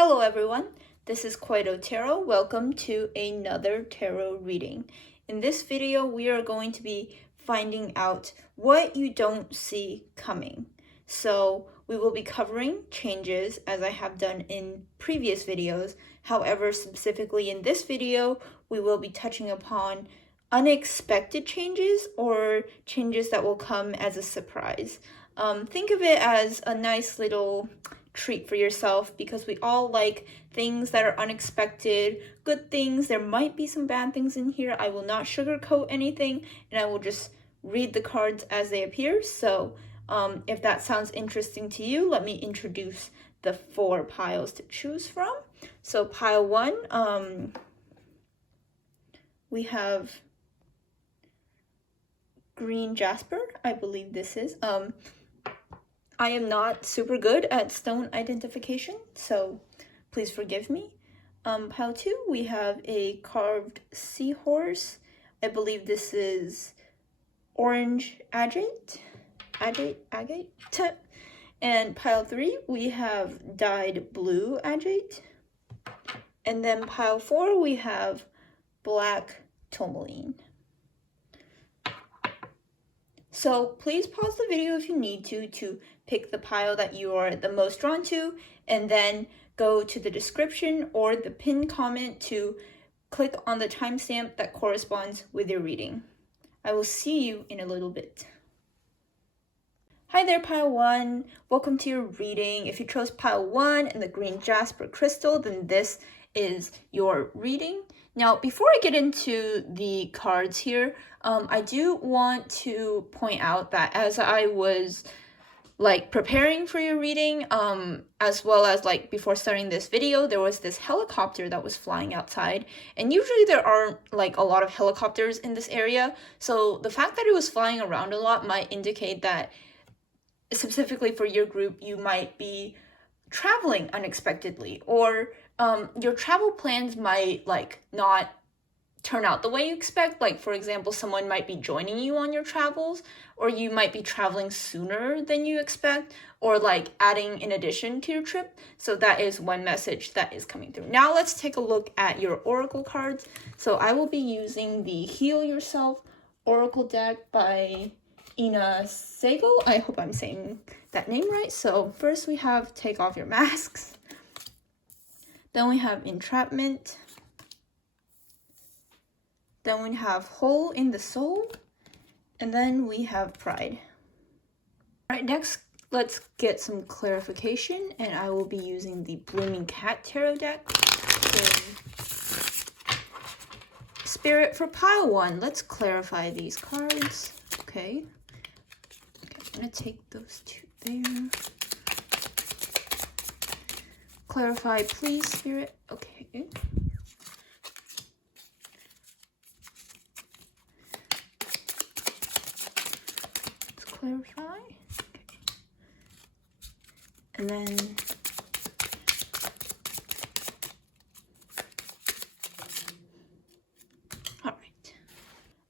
Hello everyone, this is Koirotarot. Welcome to another tarot reading. In this video, we are going to be finding out what you don't see coming. So we will be covering changes as I have done in previous videos. However, specifically in this video, we will be touching upon unexpected changes or changes that will come as a surprise. Think of it as a nice little treat for yourself because we all like things that are unexpected, good things. There might be some bad things in here. I will not sugarcoat anything and I will just read the cards as they appear. So if that sounds interesting to you, let me introduce the 4 piles to choose from. So pile 1, we have green Jasper, I believe this is. I am not super good at stone identification, so please forgive me. Pile 2, we have a carved seahorse. I believe this is orange agate. And pile 3, we have dyed blue agate. And then pile 4, we have black tourmaline. So please pause the video if you need to pick the pile that you are the most drawn to, and then go to the description or the pinned comment to click on the timestamp that corresponds with your reading. I will see you in a little bit. Hi there, pile 1. Welcome to your reading. If you chose pile 1 and the green Jasper crystal, then this is your reading. Now, before I get into the cards here, I do want to point out that as I was preparing for your reading, as well as before starting this video, there was this helicopter that was flying outside, and usually there aren't a lot of helicopters in this area. So the fact that it was flying around a lot might indicate that specifically for your group, you might be traveling unexpectedly, or your travel plans might not turn out the way you expect. For example, someone might be joining you on your travels, or you might be traveling sooner than you expect, or adding in addition to your trip. So that is one message that is coming through. Now let's take a look at your oracle cards. So I will be using the Heal Yourself Oracle deck by Ina Sego. I hope I'm saying that name right. So first we have Take Off Your Masks. Then we have Entrapment. Then we have Hole in the Soul. And then we have Pride. All right, next let's get some clarification, and I will be using the Blooming Cat Tarot deck. So, Spirit for pile 1, let's clarify these cards. Okay, I'm gonna take those 2 there. Clarify, please, Spirit. Okay. Let's clarify. Okay. And then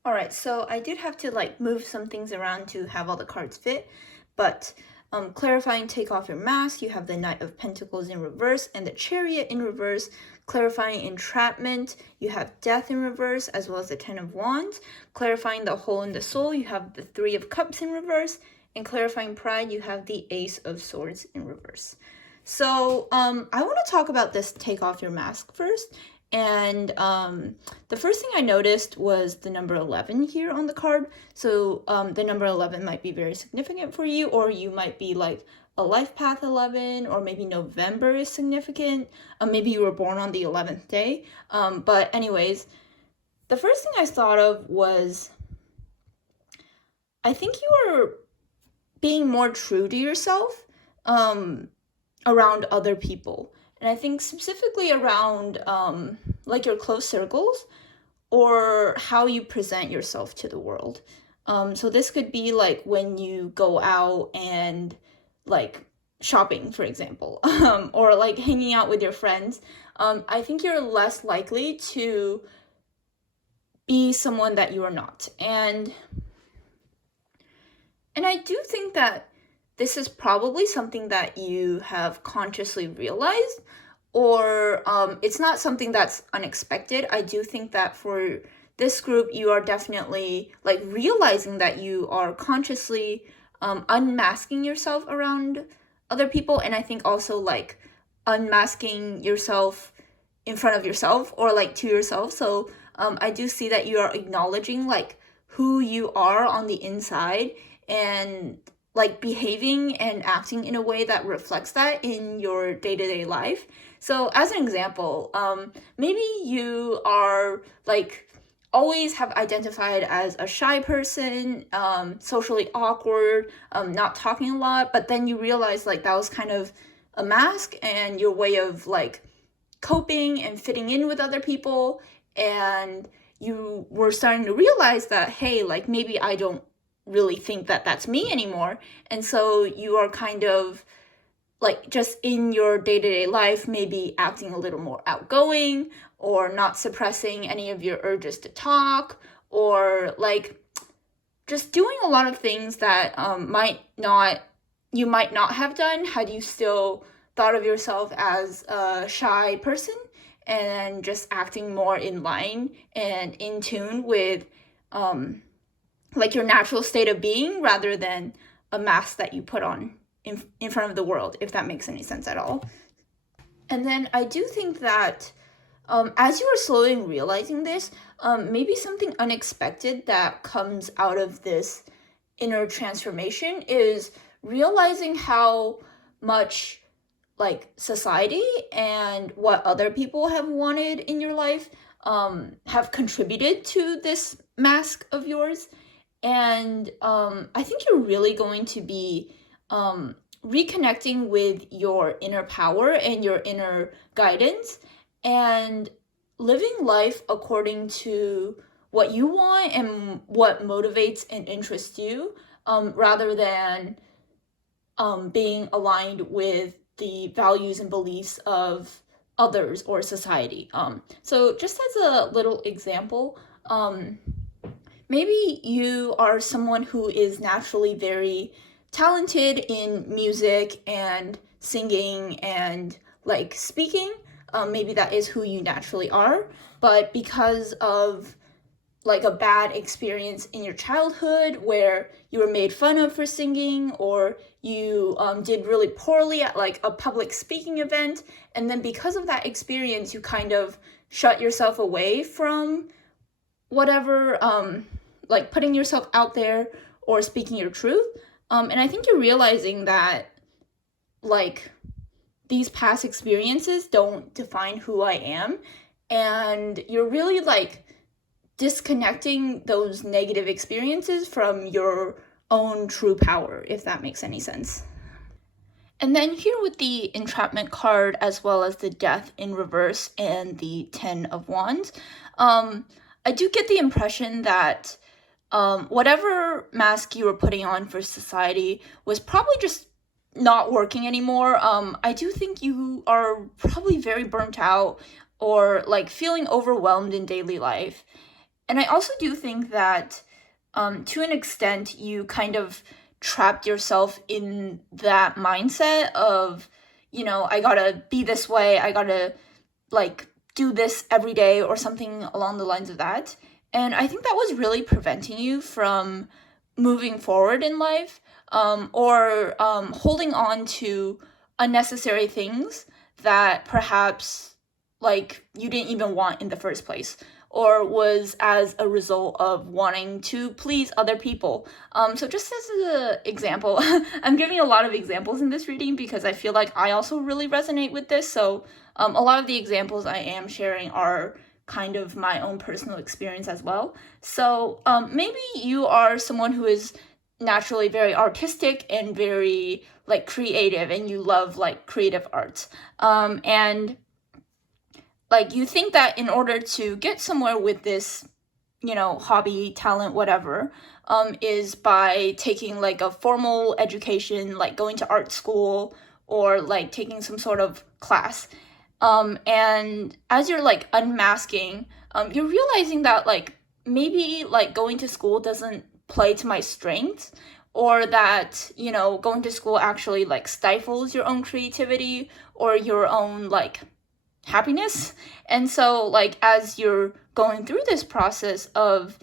all right, so I did have to move some things around to have all the cards fit, but clarifying Take Off Your Mask, you have the Knight of Pentacles in reverse and the Chariot in reverse. Clarifying Entrapment, you have Death in reverse, as well as the 10 of Wands. Clarifying the Hole in the Soul, you have the 3 of Cups in reverse. And clarifying Pride, you have the Ace of Swords in reverse. So I want to talk about this Take Off Your Mask first. And the first thing I noticed was the number 11 here on the card. So the number 11 might be very significant for you, or you might be a life path 11, or maybe November is significant. Maybe you were born on the 11th day. But anyways, the first thing I thought of was, I think you are being more true to yourself around other people. And I think specifically around your close circles, or how you present yourself to the world. So this could be when you go out and shopping, for example, or hanging out with your friends. I think you're less likely to be someone that you are not. And I do think that this is probably something that you have consciously realized, or it's not something that's unexpected. I do think that for this group, you are definitely like realizing that you are consciously unmasking yourself around other people, and I think also like unmasking yourself in front of yourself or like to yourself. So I do see that you are acknowledging like who you are on the inside, and like behaving and acting in a way that reflects that in your day-to-day life. So as an example, maybe you are like always have identified as a shy person, socially awkward, not talking a lot, but then you realize like that was kind of a mask and your way of like coping and fitting in with other people, and you were starting to realize that, hey, like maybe I don't really think that that's me anymore. And so you are kind of like just in your day-to-day life maybe acting a little more outgoing, or not suppressing any of your urges to talk, or like just doing a lot of things that you might not have done had you still thought of yourself as a shy person, and just acting more in line and in tune with like your natural state of being, rather than a mask that you put on in front of the world, if that makes any sense at all. And then I do think that as you are slowly realizing this, maybe something unexpected that comes out of this inner transformation is realizing how much like society and what other people have wanted in your life have contributed to this mask of yours. And I think you're really going to be reconnecting with your inner power and your inner guidance, and living life according to what you want and what motivates and interests you, rather than being aligned with the values and beliefs of others or society. So just as a little example, maybe you are someone who is naturally very talented in music and singing and like speaking. Maybe that is who you naturally are, but because of like a bad experience in your childhood where you were made fun of for singing, or you did really poorly at like a public speaking event, and then because of that experience you kind of shut yourself away from whatever, like putting yourself out there or speaking your truth. And I think you're realizing that like these past experiences don't define who I am, and you're really like disconnecting those negative experiences from your own true power, if that makes any sense. And then here with the entrapment card, as well as the death in reverse and the 10 of Wands, I do get the impression that whatever mask you were putting on for society was probably just not working anymore. I do think you are probably very burnt out, or like feeling overwhelmed in daily life. And I also do think that to an extent you kind of trapped yourself in that mindset of, you know, I gotta be this way, I gotta like do this every day, or something along the lines of that. And I think that was really preventing you from moving forward in life, or holding on to unnecessary things that perhaps like you didn't even want in the first place, or was as a result of wanting to please other people. So just as an example, I'm giving a lot of examples in this reading because I feel like I also really resonate with this. So a lot of the examples I am sharing are kind of my own personal experience as well. So maybe you are someone who is naturally very artistic and very like creative, and you love like creative arts. And like you think that in order to get somewhere with this, you know, hobby, talent, whatever, is by taking like a formal education, like going to art school, or like taking some sort of class. And as you're like unmasking, you're realizing that like maybe like going to school doesn't play to my strengths, or that, you know, going to school actually like stifles your own creativity or your own like happiness. And so like as you're going through this process of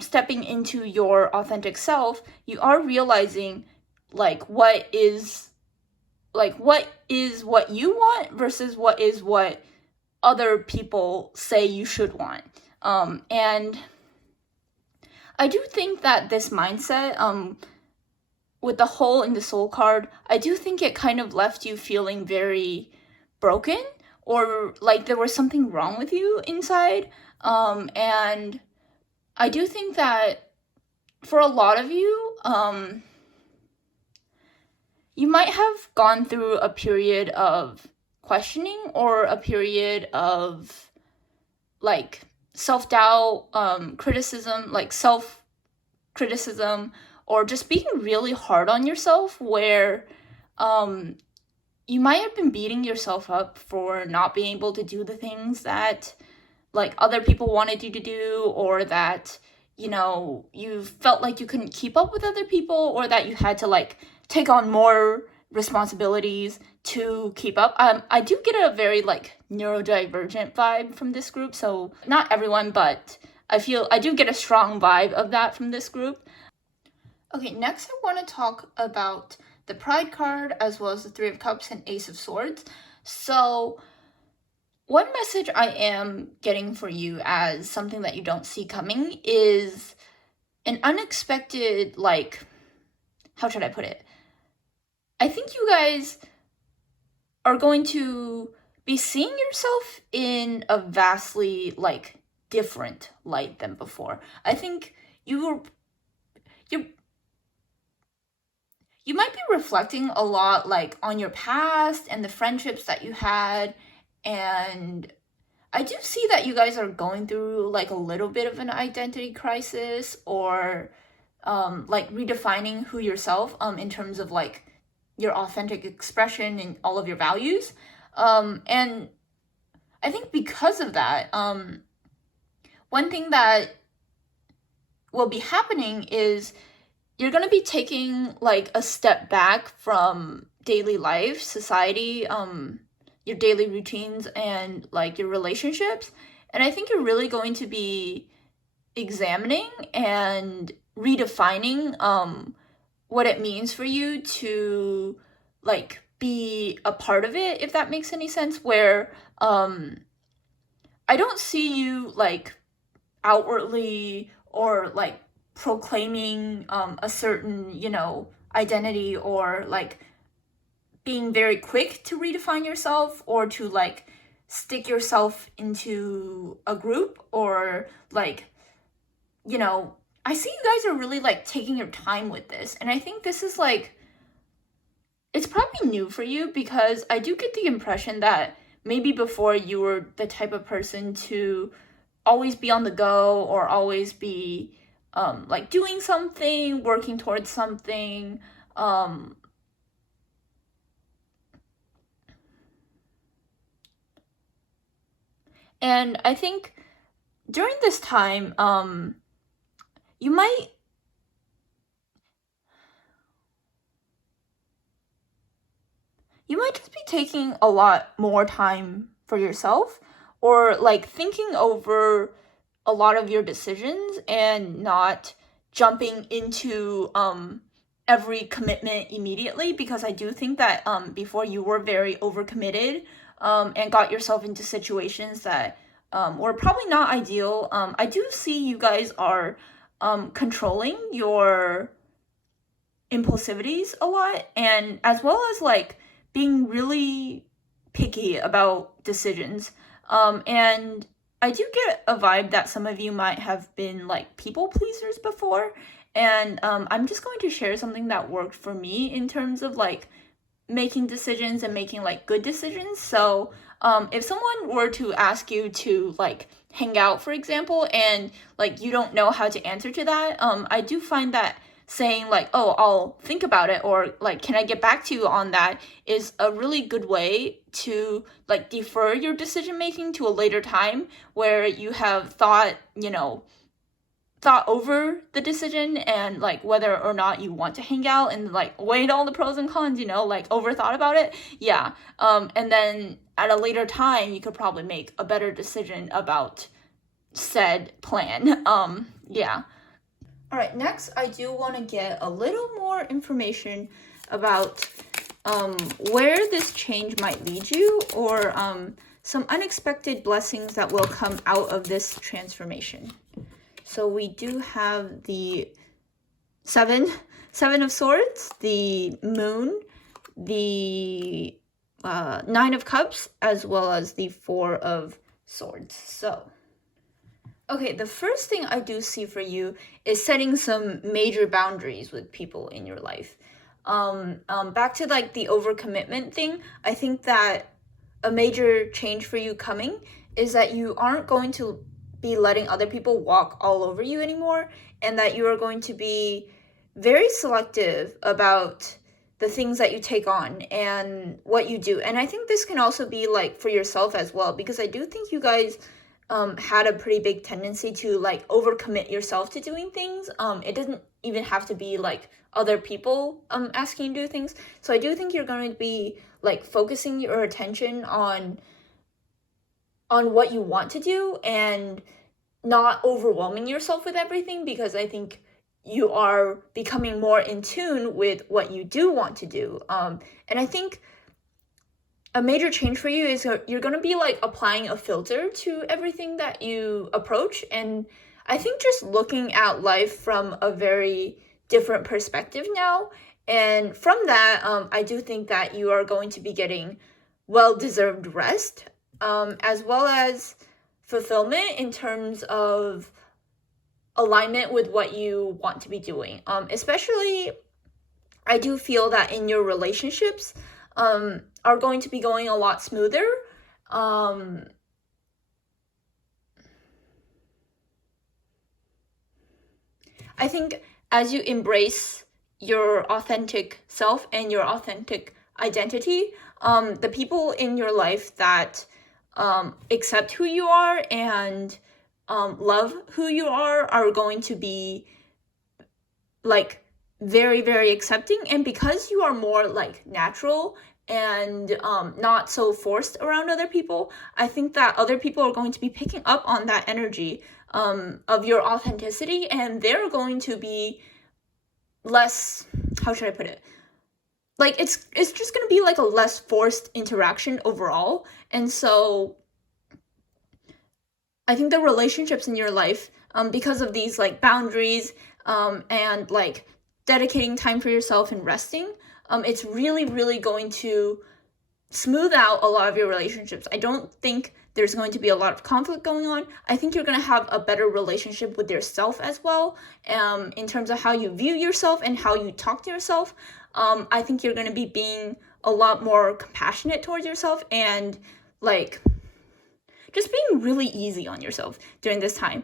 stepping into your authentic self, you are realizing like what is what you want versus what is what other people say you should want. And I do think that this mindset, with the hole in the soul card, I do think it kind of left you feeling very broken, or like there was something wrong with you inside. And I do think that for a lot of you, you might have gone through a period of questioning or a period of like self-doubt, criticism, like self-criticism, or just being really hard on yourself, where you might have been beating yourself up for not being able to do the things that like other people wanted you to do, or that, you know, you felt like you couldn't keep up with other people, or that you had to like take on more responsibilities to keep up. I do get a very like neurodivergent vibe from this group, so not everyone, but I do get a strong vibe of that from this group. Okay, next I want to talk about the Pride card, as well as the Three of Cups and Ace of Swords. So one message I am getting for you as something that you don't see coming is an unexpected, like, how should I put it? I think you guys are going to be seeing yourself in a vastly, like, different light than before. I think you might be reflecting a lot, like, on your past and the friendships that you had, and I do see that you guys are going through, like, a little bit of an identity crisis, or, like, redefining who yourself, in terms of, like, your authentic expression and all of your values. And I think because of that, one thing that will be happening is you're going to be taking like a step back from daily life, society, your daily routines, and like your relationships. And I think you're really going to be examining and redefining what it means for you to like be a part of it, if that makes any sense, where I don't see you like outwardly or like proclaiming a certain, you know, identity, or like being very quick to redefine yourself, or to like stick yourself into a group, or like, you know, I see you guys are really like taking your time with this. And I think this is like, it's probably new for you, because I do get the impression that maybe before you were the type of person to always be on the go, or always be like doing something, working towards something. And I think during this time, you might just be taking a lot more time for yourself, or like thinking over a lot of your decisions, and not jumping into every commitment immediately, because I do think that before you were very overcommitted, and got yourself into situations that were probably not ideal. I do see you guys are controlling your impulsivities a lot, and as well as like being really picky about decisions. And I do get a vibe that some of you might have been like people pleasers before, and I'm just going to share something that worked for me in terms of like making decisions and making like good decisions. So if someone were to ask you to like hang out, for example, and like you don't know how to answer to that, I do find that saying like, oh, I'll think about it, or like, can I get back to you on that, is a really good way to like defer your decision making to a later time, where you have thought thought over the decision and like whether or not you want to hang out and like weighed all the pros and cons, you know, like overthought about it. Yeah. And then at a later time you could probably make a better decision about said plan. Yeah. All right, next I do want to get a little more information about where this change might lead you, or some unexpected blessings that will come out of this transformation. So we do have the seven of swords, the moon, the 9 of cups, as well as the 4 of swords. So okay, the first thing I do see for you is setting some major boundaries with people in your life. Back to like the overcommitment thing, I think that a major change for you coming is that you aren't going to be letting other people walk all over you anymore, and that you are going to be very selective about the things that you take on and what you do. And I think this can also be like for yourself as well, because I do think you guys had a pretty big tendency to like overcommit yourself to doing things. It doesn't even have to be like other people asking you to do things. So I do think you're going to be like focusing your attention on what you want to do and not overwhelming yourself with everything, because I think you are becoming more in tune with what you do want to do. And I think a major change for you is you're going to be like applying a filter to everything that you approach. And I think just looking at life from a very different perspective now. And from that, I do think that you are going to be getting well-deserved rest, as well as fulfillment in terms of alignment with what you want to be doing. Especially, I do feel that in your relationships, are going to be going a lot smoother. I think as you embrace your authentic self and your authentic identity, the people in your life that accept who you are and love who you are going to be like very, very accepting. And because you are more like natural and not so forced around other people, I think that other people are going to be picking up on that energy of your authenticity, and they're going to be less, how should I put it? Like it's just going to be like a less forced interaction overall. And so I think the relationships in your life, because of these like boundaries and like dedicating time for yourself and resting, it's really, really going to smooth out a lot of your relationships. I don't think there's going to be a lot of conflict going on. I think you're going to have a better relationship with yourself as well, in terms of how you view yourself and how you talk to yourself. I think you're going to be being a lot more compassionate towards yourself and like just being really easy on yourself during this time.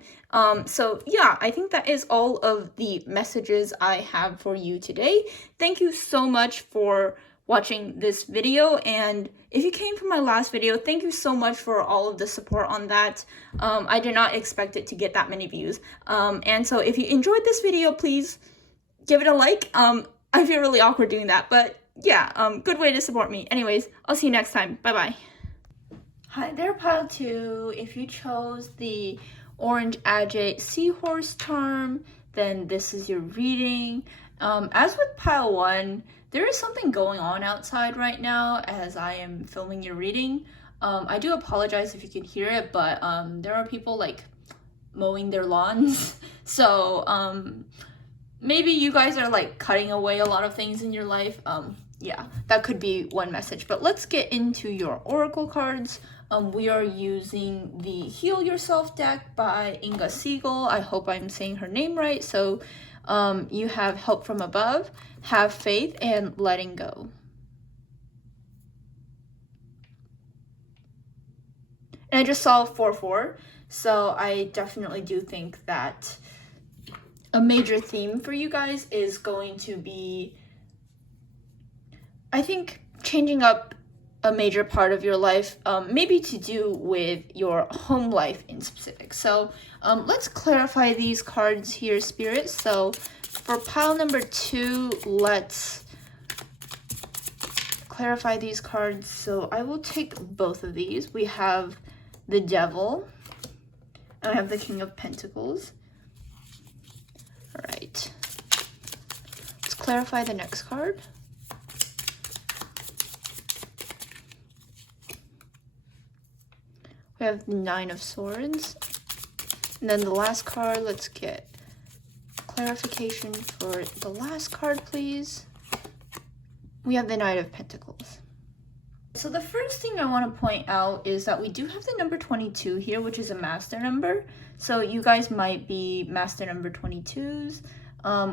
So yeah, I think that is all of the messages I have for you today. Thank you so much for watching this video, and if you came from my last video, thank you so much for all of the support on that. I did not expect it to get that many views, and so if you enjoyed this video, please give it a like. I feel really awkward doing that, but yeah, good way to support me. Anyways, I'll see you next time. Bye bye. Hi there, pile 2. If you chose the orange Agate Seahorse charm, then this is your reading. As with pile 1, there is something going on outside right now as I am filming your reading. I do apologize if you can hear it, but there are people like mowing their lawns. So maybe you guys are like cutting away a lot of things in your life. Yeah, that could be one message. But let's get into your oracle cards. We are using the Heal Yourself deck by Inga Siegel. I hope I'm saying her name right. So you have Help from Above, Have Faith, and Letting Go. And I just saw 4-4, so I definitely do think that a major theme for you guys is going to be, I think, changing up a major part of your life, maybe to do with your home life in specific. So let's clarify these cards here, Spirit. So for pile number 2, let's clarify these cards. So I will take both of these. We have the Devil, and I have the King of Pentacles. All right. Let's clarify the next card. We have the Nine of Swords. And then the last card, let's get clarification for the last card, please. We have the Knight of Pentacles. So the first thing I want to point out is that we do have the number 22 here, which is a master number. So you guys might be master number 22s,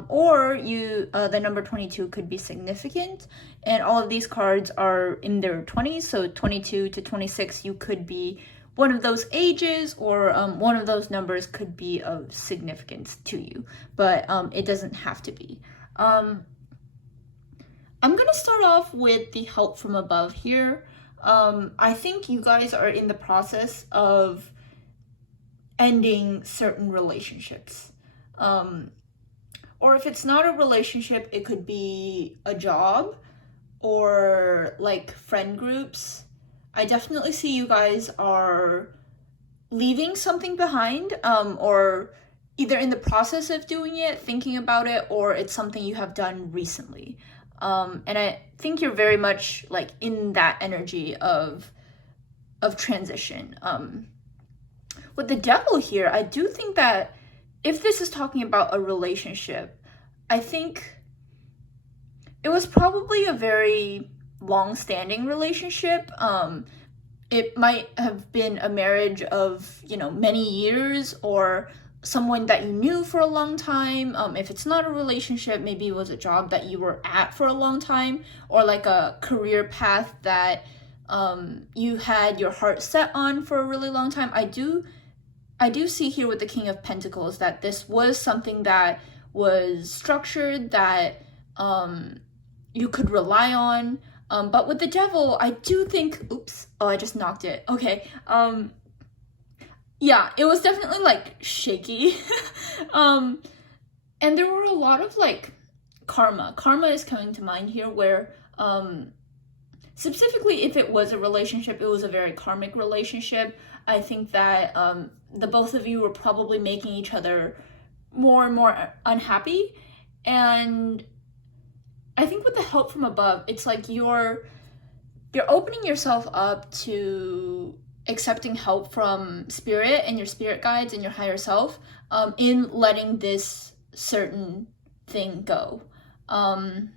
or the number 22 could be significant. And all of these cards are in their 20s, so 22 to 26, you could be one of those ages, or one of those numbers could be of significance to you, but it doesn't have to be. I'm gonna start off with the help from above here. I think you guys are in the process of ending certain relationships. Or if it's not a relationship, it could be a job or like friend groups. I definitely see you guys are leaving something behind, or either in the process of doing it, thinking about it, or it's something you have done recently. And I think you're very much like in that energy of transition. With the Devil here, I do think that if this is talking about a relationship, I think it was probably a very long-standing relationship. It might have been a marriage of, many years, or someone that you knew for a long time. If it's not a relationship, maybe it was a job that you were at for a long time, or like a career path that you had your heart set on for a really long time. I do see here with the King of Pentacles that this was something that was structured, that you could rely on. But with the Devil, I do think, oops, oh, I just knocked it. Okay. Yeah, it was definitely like shaky. And there were a lot of like karma. Karma is coming to mind here, where specifically if it was a relationship, it was a very karmic relationship. I think that the both of you were probably making each other more and more unhappy. And I think with the help from above, it's like you're opening yourself up to accepting help from spirit and your spirit guides and your higher self, in letting this certain thing go. And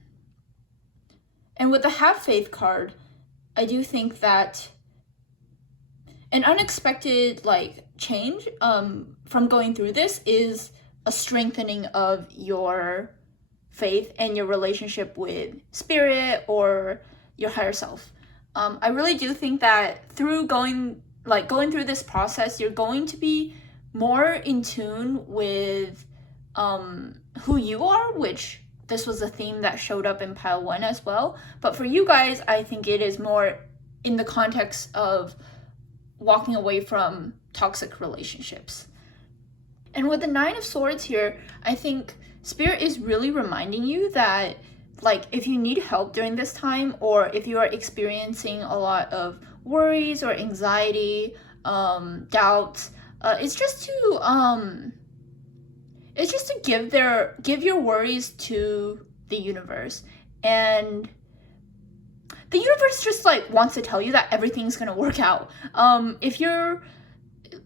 with the Have Faith card, I do think that an unexpected like change from going through this is a strengthening of your faith and your relationship with spirit or your higher self. I really do think that through going through this process, you're going to be more in tune with who you are, which this was a theme that showed up in pile 1 as well. But for you guys, I think it is more in the context of walking away from toxic relationships. And with the Nine of Swords here, I think Spirit is really reminding you that, like, if you need help during this time, or if you are experiencing a lot of worries or anxiety, doubts, it's just to give your worries to the universe. And the universe just like wants to tell you that everything's gonna work out. If you're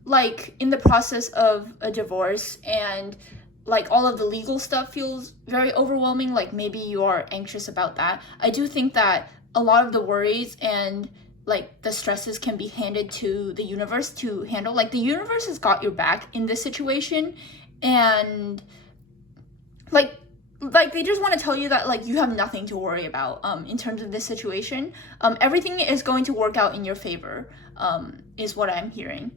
like in the process of a divorce and like all of the legal stuff feels very overwhelming, like maybe you are anxious about that, I do think that a lot of the worries and like the stresses can be handed to the universe to handle. Like the universe has got your back in this situation, and like they just want to tell you that like you have nothing to worry about in terms of this situation. Everything is going to work out in your favor, is what I'm hearing.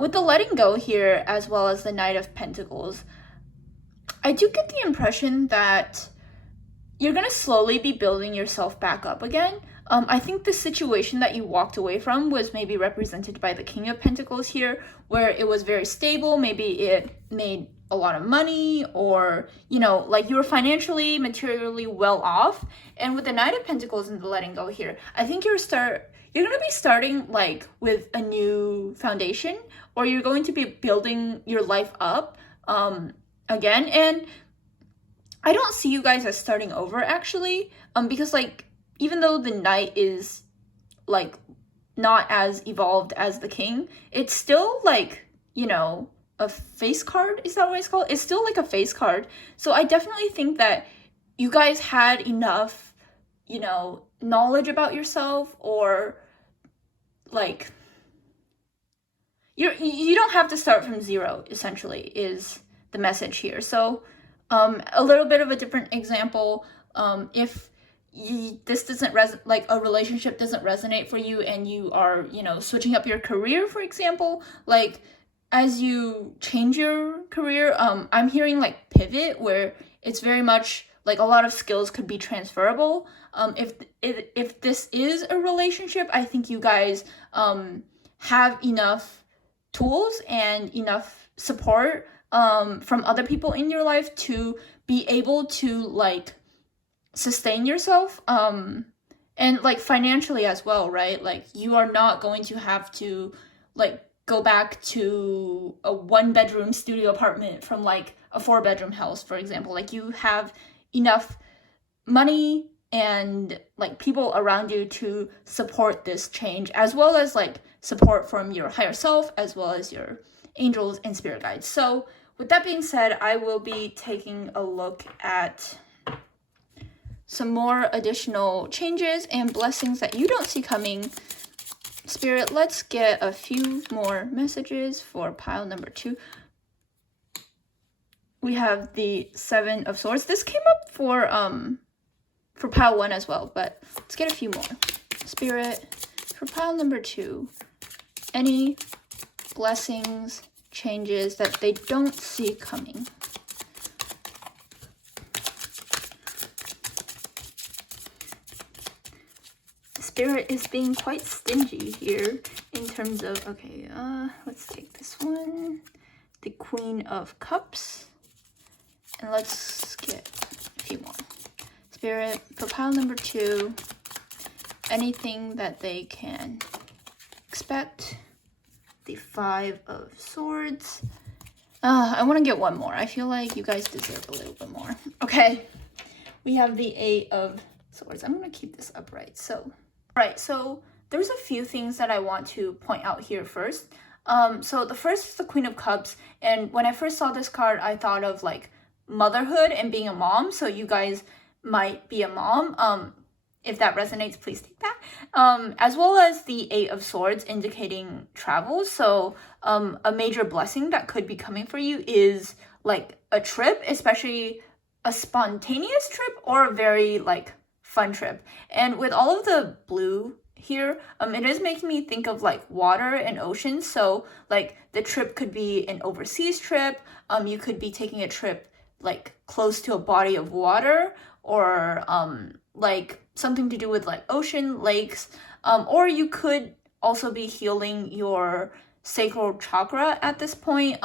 With the letting go here, as well as the Knight of Pentacles, I do get the impression that you're going to slowly be building yourself back up again. I think the situation that you walked away from was maybe represented by the King of Pentacles here, where it was very stable. Maybe it made a lot of money, or, you know, like you were financially, materially well off. And with the Knight of Pentacles and the letting go here, I think you're going to be starting like with a new foundation, or you're going to be building your life up again. And I don't see you guys as starting over, actually, because like, even though the Knight is like not as evolved as the King, it's still like, you know, a face card. Is that what it's called? It's still like a face card. So I definitely think that you guys had enough, you know, knowledge about yourself, or like you don't have to start from zero, essentially, is the message here. So a little bit of a different example, if this doesn't like a relationship doesn't resonate for you, and you are, you know, switching up your career, for example, like as you change your career, I'm hearing like pivot, where it's very much like a lot of skills could be transferable. If this is a relationship, I think you guys have enough tools and enough support from other people in your life to be able to like sustain yourself, and like financially as well, right? Like you are not going to have to like go back to a 1-bedroom studio apartment from like a 4-bedroom house, for example. Like you have enough money and like people around you to support this change, as well as like support from your higher self, as well as your angels and spirit guides. So with that being said, I will be taking a look at some more additional changes and blessings that you don't see coming. Spirit, let's get a few more messages for pile number 2. We have the 7 of Swords. This came up for pile 1 as well, but let's get a few more. Spirit, for pile number 2, any blessings, changes that they don't see coming. Spirit is being quite stingy here in terms of, okay, let's take this one, the Queen of Cups, and let's get a few more. Spirit, for pile number 2, anything that they can expect, the 5 of Swords. I want to get one more. I feel like you guys deserve a little bit more. Okay, we have the 8 of Swords. I'm going to keep this upright. So there's a few things that I want to point out here first. So the first is the Queen of Cups, and when I first saw this card, I thought of like motherhood and being a mom. So you guys might be a mom. If that resonates, please take that. As well as the 8 of Swords indicating travel. So a major blessing that could be coming for you is like a trip, especially a spontaneous trip or a very like fun trip. And with all of the blue here, it is making me think of like water and ocean. So like the trip could be an overseas trip. You could be taking a trip like close to a body of water, or like something to do with like ocean, lakes, or you could also be healing your sacral chakra at this point.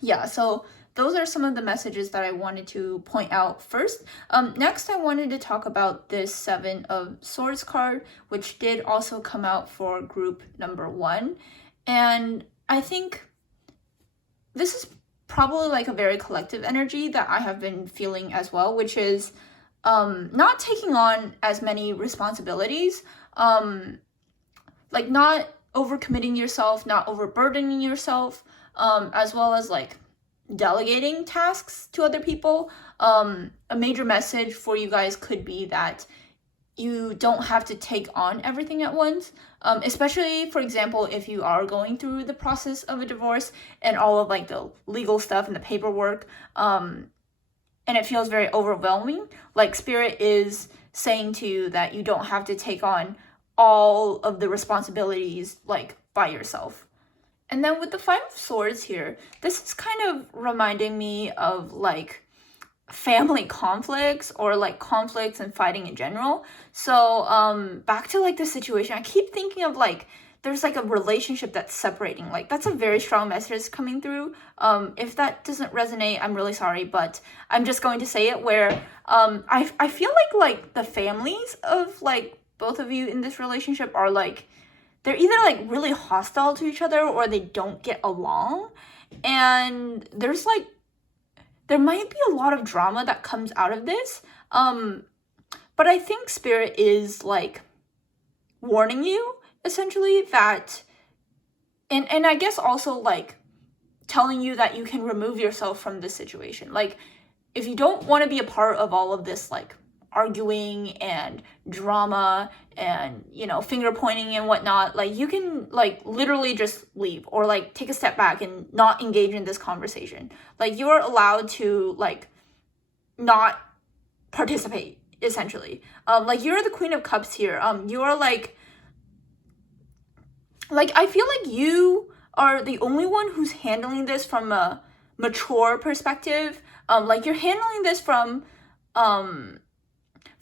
Yeah, so those are some of the messages that I wanted to point out first. Next, I wanted to talk about this 7 of Swords card, which did also come out for group number 1. And I think this is probably like a very collective energy that I have been feeling as well, which is not taking on as many responsibilities, like not overcommitting yourself, not overburdening yourself, as well as like delegating tasks to other people. A major message for you guys could be that you don't have to take on everything at once, especially, for example, if you are going through the process of a divorce and all of like the legal stuff and the paperwork, and it feels very overwhelming. Like Spirit is saying to you that you don't have to take on all of the responsibilities like by yourself. And then with the 5 of Swords here, this is kind of reminding me of like family conflicts or like conflicts and fighting in general. So back to like the situation, I keep thinking of like there's like a relationship that's separating. Like that's a very strong message coming through. If that doesn't resonate, I'm really sorry, but I'm just going to say it where I feel like the families of like both of you in this relationship are like they're either like really hostile to each other or they don't get along. And there's like there might be a lot of drama that comes out of this. But I think Spirit is like warning you essentially that and I guess also like telling you that you can remove yourself from this situation. Like if you don't want to be a part of all of this like arguing and drama and finger pointing and whatnot, like you can like literally just leave or like take a step back and not engage in this conversation. Like you're allowed to like not participate essentially. Like you're the Queen of Cups here. You are like I feel like you are the only one who's handling this from a mature perspective. Like you're handling this from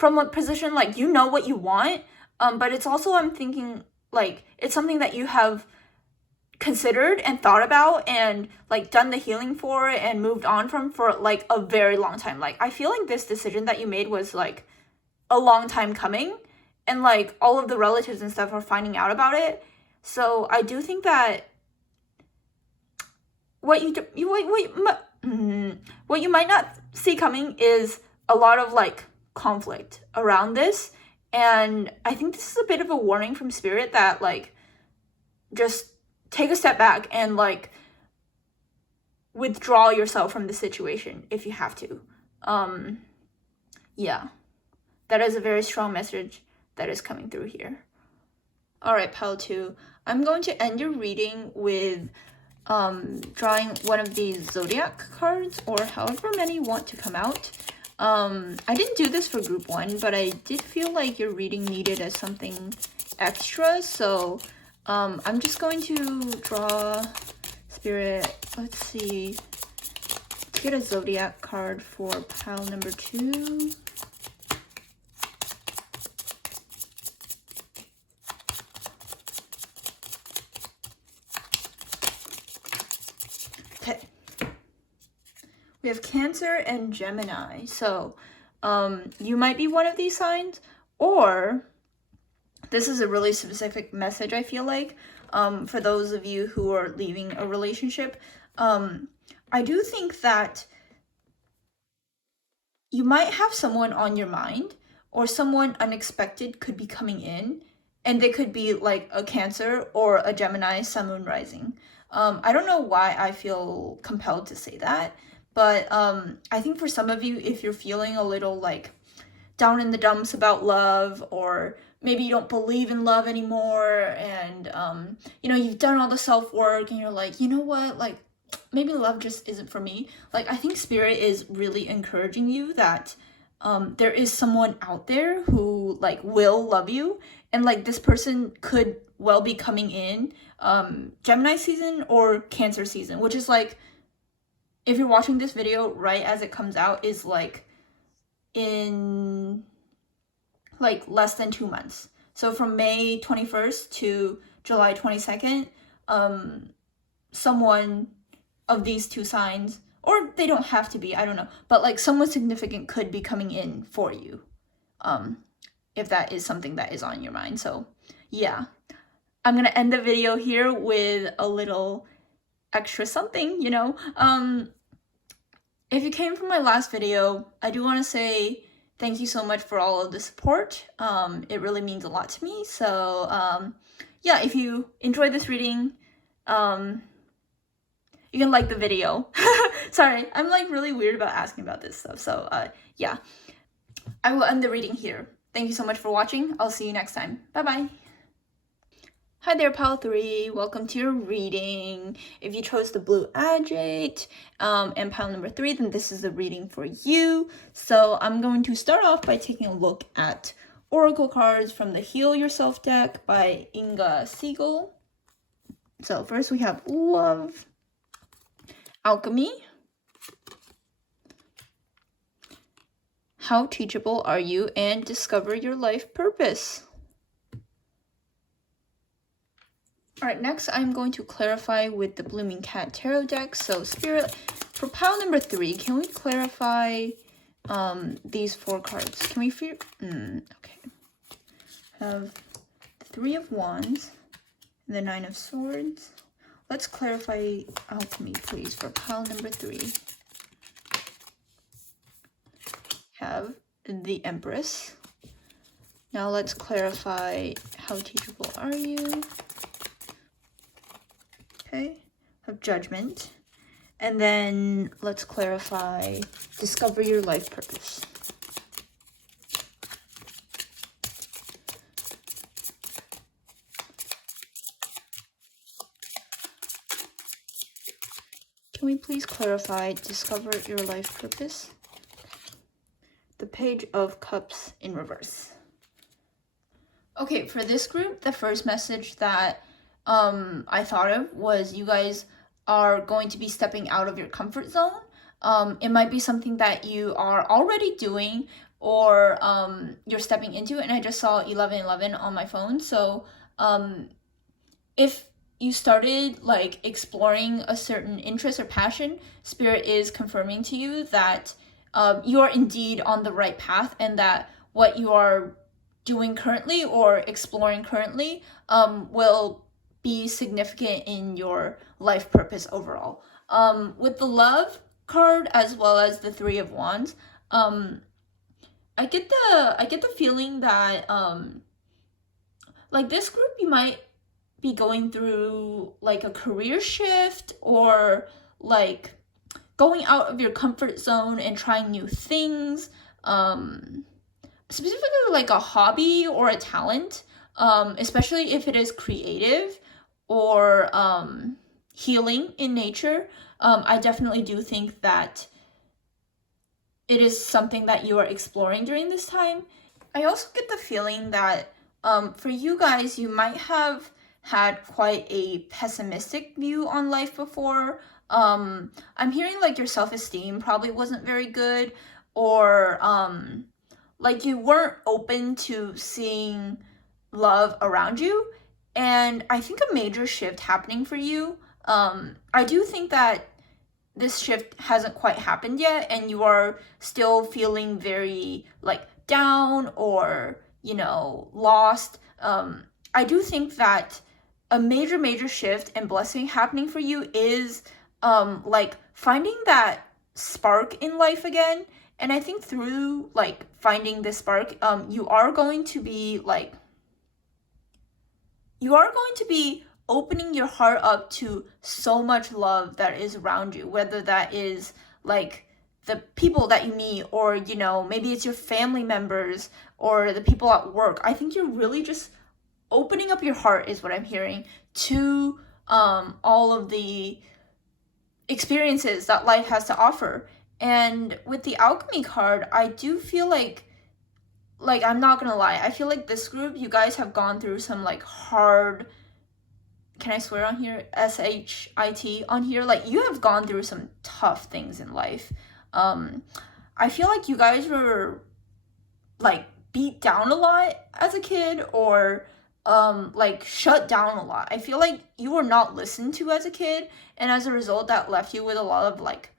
a position like you know what you want, but it's also I'm thinking like it's something that you have considered and thought about and like done the healing for and moved on from for like a very long time. Like I feel like this decision that you made was like a long time coming, and like all of the relatives and stuff are finding out about it. So I do think that what you might not see coming is a lot of like conflict around this. And I think this is a bit of a warning from Spirit that like just take a step back and like withdraw yourself from the situation if you have to. Yeah, that is a very strong message that is coming through here. All right, pile 2, I'm going to end your reading with drawing one of these zodiac cards, or however many want to come out. I didn't do this for group 1, but I did feel like your reading needed as something extra, so I'm just going to draw Spirit. Let's see, let's get a zodiac card for pile number 2. Okay, we have Cancer and Gemini. So you might be one of these signs, or this is a really specific message, I feel like, for those of you who are leaving a relationship. I do think that you might have someone on your mind, or someone unexpected could be coming in, and they could be like a Cancer or a Gemini Sun, Moon, Rising. I don't know why I feel compelled to say that, but I think for some of you, if you're feeling a little like down in the dumps about love, or maybe you don't believe in love anymore, and you've done all the self-work and you're like, you know what, like maybe love just isn't for me. Like I think Spirit is really encouraging you that there is someone out there who like will love you, and like this person could well be coming in Gemini season or Cancer season, which is like, if you're watching this video right as it comes out, is like in like less than 2 months. So from May 21st to July 22nd, someone of these two signs, or they don't have to be, I don't know, but like someone significant could be coming in for you, if that is something that is on your mind. So yeah, I'm gonna end the video here with a little extra something, if you came from my last video, I do want to say thank you so much for all of the support. It really means a lot to me. So yeah, if you enjoyed this reading, you can like the video. Sorry, I'm like really weird about asking about this stuff. So yeah, I will end the reading here. Thank you so much for watching. I'll see you next time. Bye-bye. Hi there, pile 3. Welcome to your reading. If you chose the blue Agate and pile number 3, then this is the reading for you. So I'm going to start off by taking a look at oracle cards from the Heal Yourself deck by Inga Siegel. So first we have Love, Alchemy, how teachable are you, and discover your life purpose. Alright, next I'm going to clarify with the Blooming Cat Tarot deck. So Spirit, for pile number 3, can we clarify these 4 cards? Can we okay. Have the 3 of Wands, and the 9 of Swords. Let's clarify alchemy, please, for pile number 3. Have the Empress. Now let's clarify how teachable are you. Okay, have Judgment. And then let's clarify discover your life purpose. Can we please clarify discover your life purpose? The Page of Cups in reverse. Okay, for this group, the first message that I thought of was you guys are going to be stepping out of your comfort zone. It might be something that you are already doing, or you're stepping into, and I just saw 1111 on my phone. So if you started like exploring a certain interest or passion, Spirit is confirming to you that you are indeed on the right path, and that what you are doing currently or exploring currently will be significant in your life purpose overall. With the Love card as well as the 3 of Wands, I get the feeling that like this group, you might be going through like a career shift, or like going out of your comfort zone and trying new things, specifically like a hobby or a talent, especially if it is creative or healing in nature. I definitely do think that it is something that you are exploring during this time. I also get the feeling that for you guys, you might have had quite a pessimistic view on life before. I'm hearing like your self-esteem probably wasn't very good, or like you weren't open to seeing love around you. And I think a major shift happening for you. I do think that this shift hasn't quite happened yet, and you are still feeling very like down or, you know, lost. I do think that a major shift and blessing happening for you is like finding that spark in life again. And I think through like finding this spark, you are going to be opening your heart up to so much love that is around you, whether that is like the people that you meet, or, you know, maybe it's your family members or the people at work. I think you're really just opening up your heart, is what I'm hearing, to all of the experiences that life has to offer. And with the Alchemy card, I do feel like I'm not gonna lie, I feel like this group, you guys have gone through some like hard, can I swear on here? SHIT on here. Like, you have gone through some tough things in life. I feel like you guys were like beat down a lot as a kid, or like shut down a lot. I feel like you were not listened to as a kid, and as a result that left you with a lot of like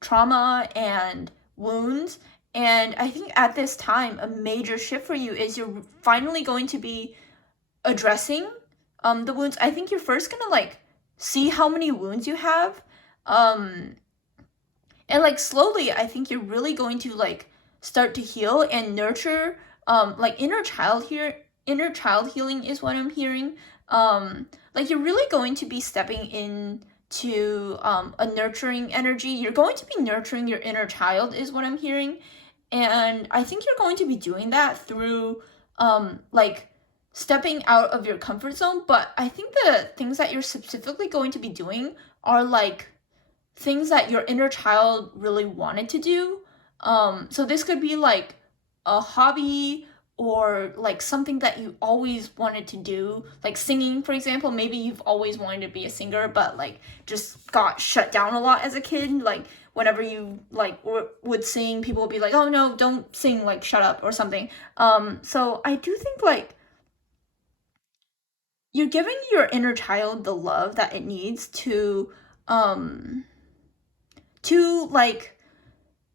trauma and wounds. And I think at this time, a major shift for you is you're finally going to be addressing the wounds. I think you're first gonna like see how many wounds you have, and like slowly I think you're really going to like start to heal and nurture like inner child healing is what I'm hearing. Like, you're really going to be stepping into a nurturing energy. You're going to be nurturing your inner child is what I'm hearing. And I think you're going to be doing that through like stepping out of your comfort zone. But I think the things that you're specifically going to be doing are like things that your inner child really wanted to do. So this could be like a hobby, or like something that you always wanted to do, like singing, for example. Maybe you've always wanted to be a singer, but like just got shut down a lot as a kid. Like whenever you like would sing, people would be like, oh no, don't sing, like shut up or something. So I do think like you're giving your inner child the love that it needs to like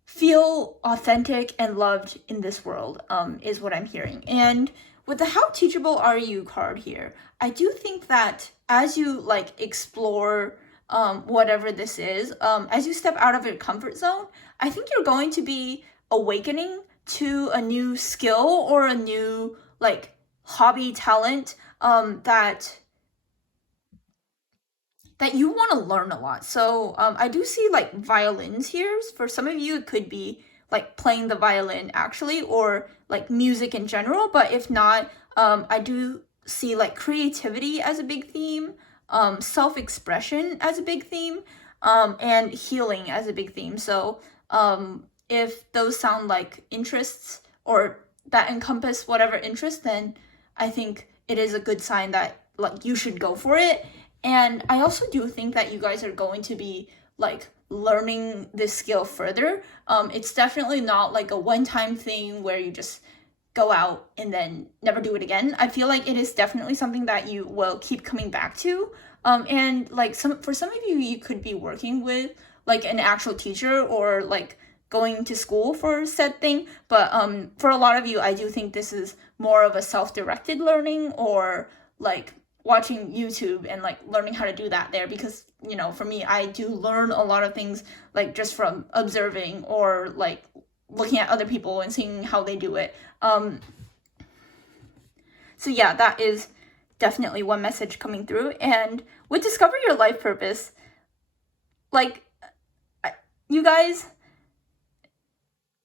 feel authentic and loved in this world, is what I'm hearing. And with the how teachable are you card here, I do think that as you like explore whatever this is, as you step out of your comfort zone, I think you're going to be awakening to a new skill or a new like hobby talent that you want to learn a lot. So I do see like violins here. For some of you, it could be like playing the violin actually, or like music in general. But if not, I do see like creativity as a big theme, self-expression as a big theme, and healing as a big theme. So if those sound like interests or that encompass whatever interest, then I think it is a good sign that like you should go for it. And I also do think that you guys are going to be like learning this skill further. It's definitely not like a one-time thing where you just go out and then never do it again. I feel like it is definitely something that you will keep coming back to. And like for some of you, you could be working with like an actual teacher or like going to school for said thing. But for a lot of you, I do think this is more of a self-directed learning, or like watching YouTube and like learning how to do that there, because you know, for me, I do learn a lot of things like just from observing or like looking at other people and seeing how they do it. So yeah, that is definitely one message coming through. And with discover your life purpose, like you guys,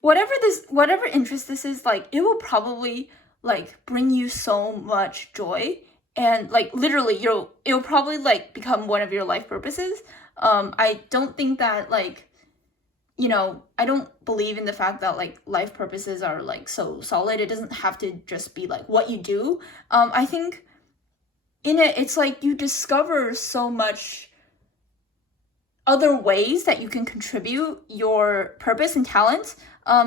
whatever interest this is, like it will probably like bring you so much joy. And like literally it'll probably like become one of your life purposes. I don't think that like, you know, I don't believe in the fact that like life purposes are like so solid. It doesn't have to just be like what you do. I think in it's like you discover so much other ways that you can contribute your purpose and talents.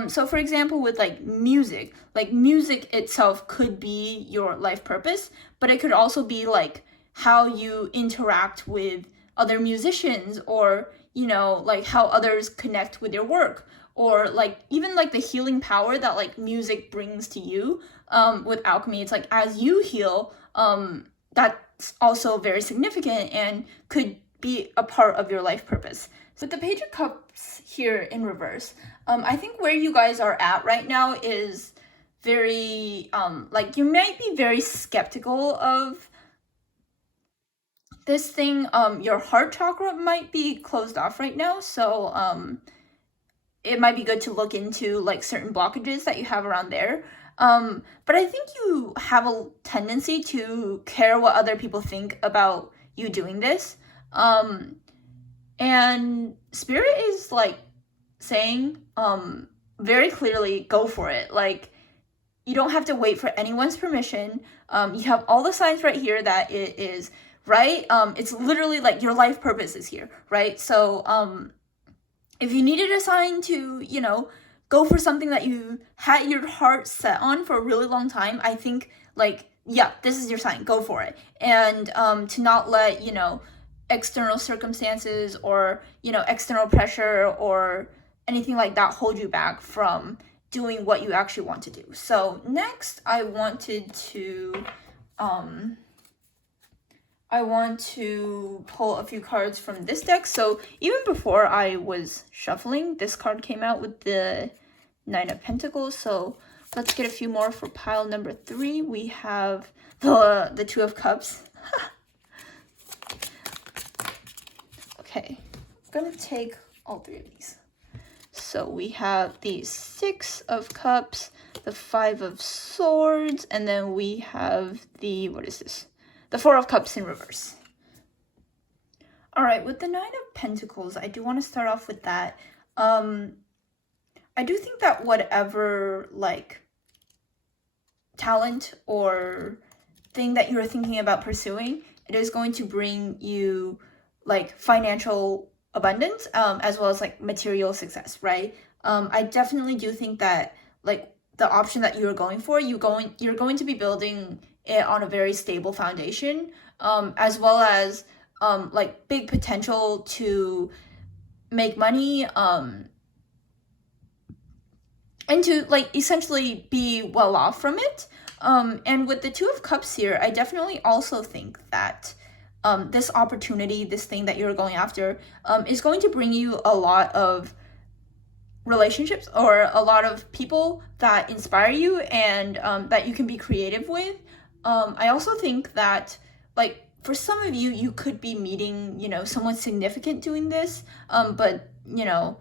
So for example, with like music itself could be your life purpose, but it could also be like how you interact with other musicians, or you know, like how others connect with your work, or like even like the healing power that like music brings to you. With alchemy, it's like as you heal, that's also very significant and could be a part of your life purpose. So with the Page of Cups here in reverse, I think where you guys are at right now is very, like you might be very skeptical of this thing. Your heart chakra might be closed off right now, so it might be good to look into like certain blockages that you have around there. But I think you have a tendency to care what other people think about you doing this. And Spirit is like saying very clearly, go for it. Like you don't have to wait for anyone's permission. You have all the signs right here that it is right. It's literally like your life purpose is here, right? So if you needed a sign to, you know, go for something that you had your heart set on for a really long time, I think like, yeah, this is your sign, go for it. And to not let, you know, external circumstances or, you know, external pressure or anything like that hold you back from doing what you actually want to do. So next I wanted to pull a few cards from this deck. So even before I was shuffling, this card came out with the Nine of Pentacles. So let's get a few more for pile number 3. We have the Two of Cups. Okay, I'm gonna take all 3 of these. So we have the 6 of Cups, the 5 of Swords, and then we have the, what is this? The 4 of Cups in reverse. All right, with the 9 of Pentacles, I do want to start off with that. I do think that whatever like talent or thing that you're thinking about pursuing, it is going to bring you like financial abundance, as well as like material success, right? I definitely do think that like the option that you're going for, you're going to be building it on a very stable foundation, as well as like big potential to make money, and to like essentially be well off from it. And with the Two of Cups here, I definitely also think that this opportunity, this thing that you're going after, is going to bring you a lot of relationships or a lot of people that inspire you and that you can be creative with. I also think that like for some of you, you could be meeting, you know, someone significant doing this, but you know,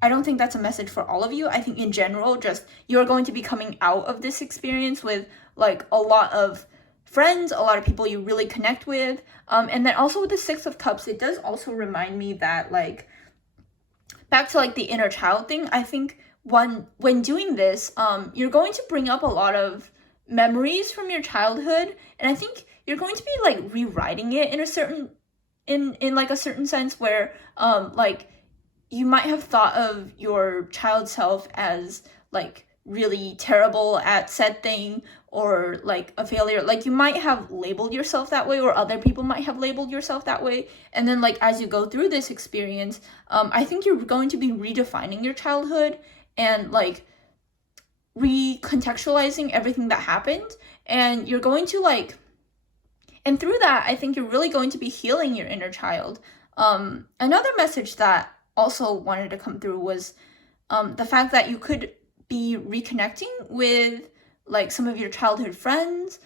I don't think that's a message for all of you. I think in general, just you're going to be coming out of this experience with like a lot of friends, a lot of people you really connect with. And then also with the Six of Cups, it does also remind me that like, back to like the inner child thing, I think when doing this, you're going to bring up a lot of memories from your childhood. And I think you're going to be like rewriting it in a certain, in like a certain sense where like, you might have thought of your child self as like really terrible at said thing or like a failure. Like you might have labeled yourself that way, or other people might have labeled yourself that way. And then like as you go through this experience, I think you're going to be redefining your childhood and like recontextualizing everything that happened. And you're going to like, and through that, I think you're really going to be healing your inner child. Another message that also wanted to come through was the fact that you could be reconnecting with like some of your childhood friends,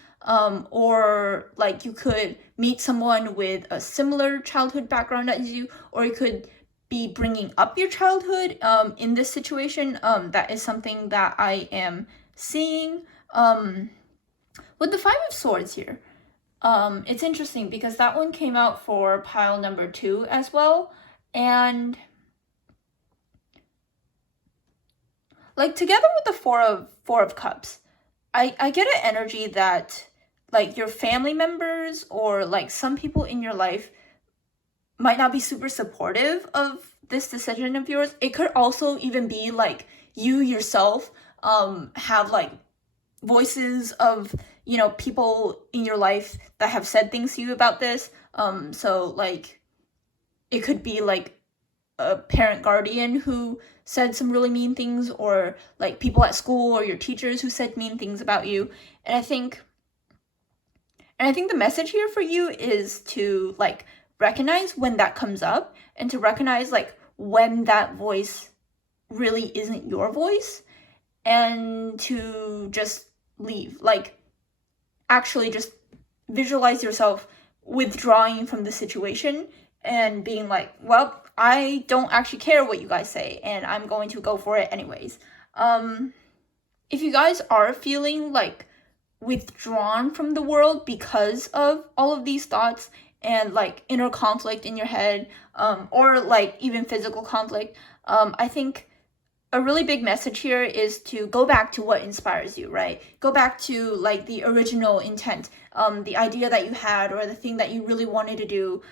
or like you could meet someone with a similar childhood background as you, or you could be bringing up your childhood in this situation. That is something that I am seeing. With the Five of Swords here, it's interesting because that one came out for pile number 2 as well. And like together with the Four of Cups, I get an energy that like your family members or like some people in your life might not be super supportive of this decision of yours. It could also even be like you yourself have like voices of, you know, people in your life that have said things to you about this. So like it could be like a parent guardian who said some really mean things, or like people at school or your teachers who said mean things about you. And I think the message here for you is to like recognize when that comes up, and to recognize like when that voice really isn't your voice, and to just leave. Like actually just visualize yourself withdrawing from the situation and being like, well, I don't actually care what you guys say, and I'm going to go for it anyways. If you guys are feeling like withdrawn from the world because of all of these thoughts and like inner conflict in your head, or like even physical conflict, I think a really big message here is to go back to what inspires you, right? Go back to like the original intent, the idea that you had, or the thing that you really wanted to do.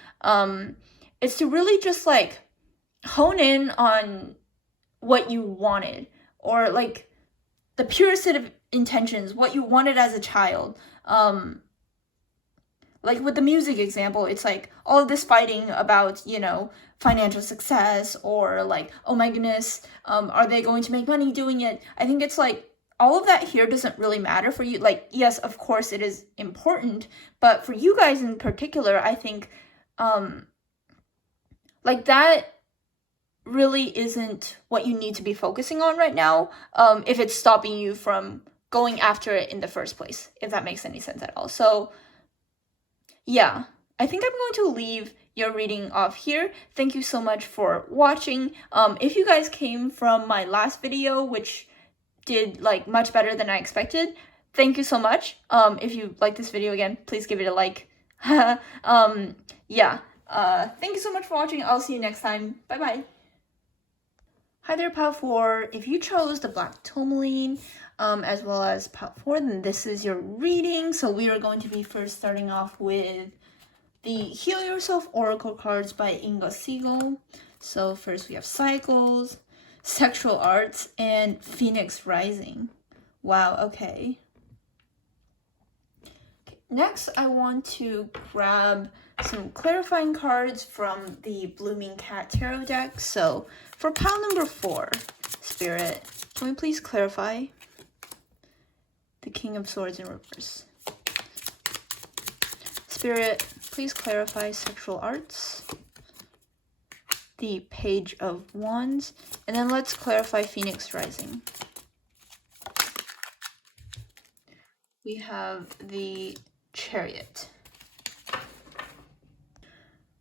It's to really just like hone in on what you wanted, or like the purest set of intentions, what you wanted as a child. Like with the music example, it's like all of this fighting about, you know, financial success, or like, oh my goodness, are they going to make money doing it? I think it's like all of that here doesn't really matter for you. Like, yes, of course it is important, but for you guys in particular, I think like that really isn't what you need to be focusing on right now, if it's stopping you from going after it in the first place, if that makes any sense at all. So yeah, I think I'm going to leave your reading off here. Thank you so much for watching. If you guys came from my last video, which did like much better than I expected, thank you so much. If you like this video, again, please give it a like. Yeah. Thank you so much for watching. I'll see you next time. Bye bye. Hi there, Pile 4. If you chose the Black Tourmaline, as well as Pile 4, then this is your reading. So we are going to be first starting off with the Heal Yourself Oracle cards by Inga Siegel. So first we have Cycles, Sexual Arts, and Phoenix Rising. Wow, okay. Next, I want to grab some clarifying cards from the Blooming Cat Tarot deck. So for pile number 4, Spirit, can we please clarify the King of Swords in reverse? Spirit, please clarify Sexual Arts, the Page of Wands, and then let's clarify Phoenix Rising. We have the Chariot.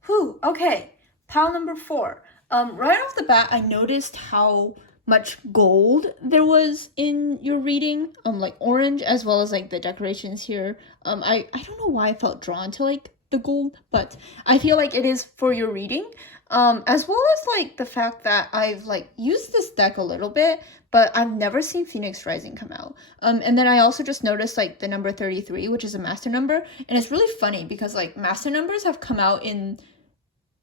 Whew, okay, pile number 4. Right off the bat, I noticed how much gold there was in your reading, like orange, as well as like the decorations here. I don't know why I felt drawn to like the gold, but I feel like it is for your reading. As well as like the fact that I've like used this deck a little bit, but I've never seen Phoenix Rising come out. And then I also just noticed like the number 33, which is a master number, and it's really funny because like master numbers have come out in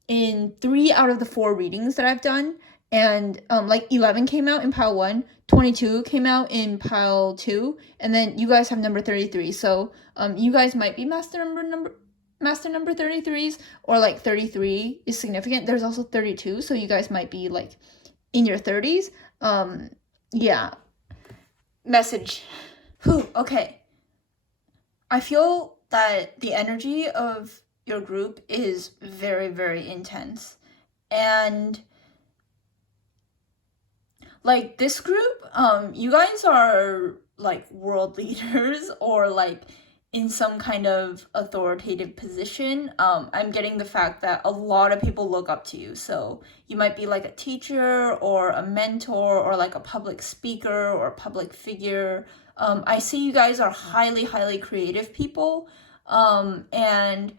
3 out of the 4 readings that I've done, and like 11 came out in pile 1, 22 came out in pile 2, and then you guys have number 33. So you guys might be master number 33s, or like 33 is significant. There's also 32, so you guys might be like in your 30s. Yeah. Message. Whew, okay. I feel that the energy of your group is very, very intense. And like this group, you guys are like world leaders or like in some kind of authoritative position. I'm getting the fact that a lot of people look up to you. So you might be like a teacher or a mentor or like a public speaker or a public figure. I see you guys are highly, highly creative people. And